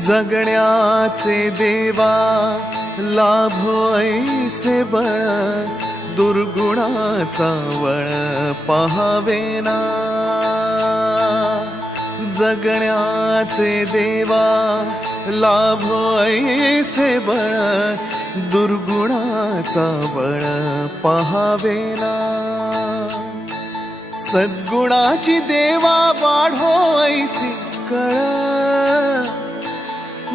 जगण्याचे देवा लाभो ऐसे बळ दुर्गुणाचा वळ पहावेना जगण्याचे देवा लाभो ऐसे बळ दुर्गुणाचा बळ पहावेना सद्गुणाची देवा वाढो ऐसी कळ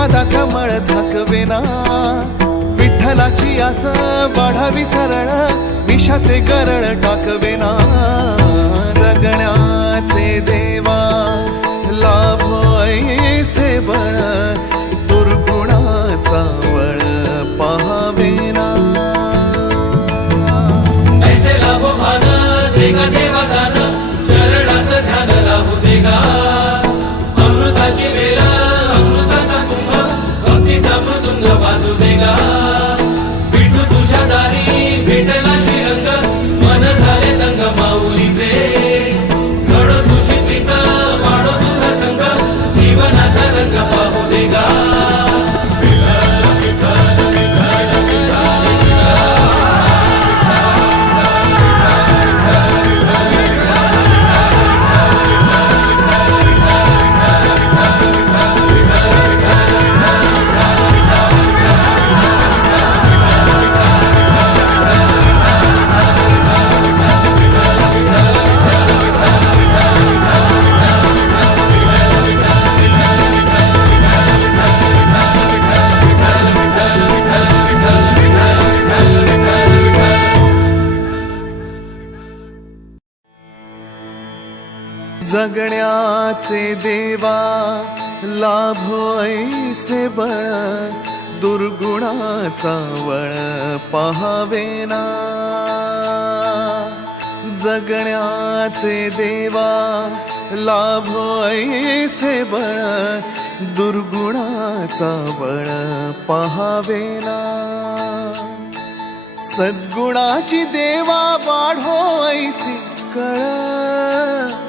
उन्मादाचा मळ झाकवेना. विठ्ठलाची आस वाढावी सरळ विषाचे गरळ टाकवेना. जगण्याचे देवा लाभ ऐसे बळ जगण्याचे देवा लाभो ऐसे बळ दुर्गुणाचा वळ पहावेना जगण्याचे देवा लाभो ऐसे बळ दुर्गुणाचा बळ पहावेना सद्गुणाची देवा वाढो ऐसी कळ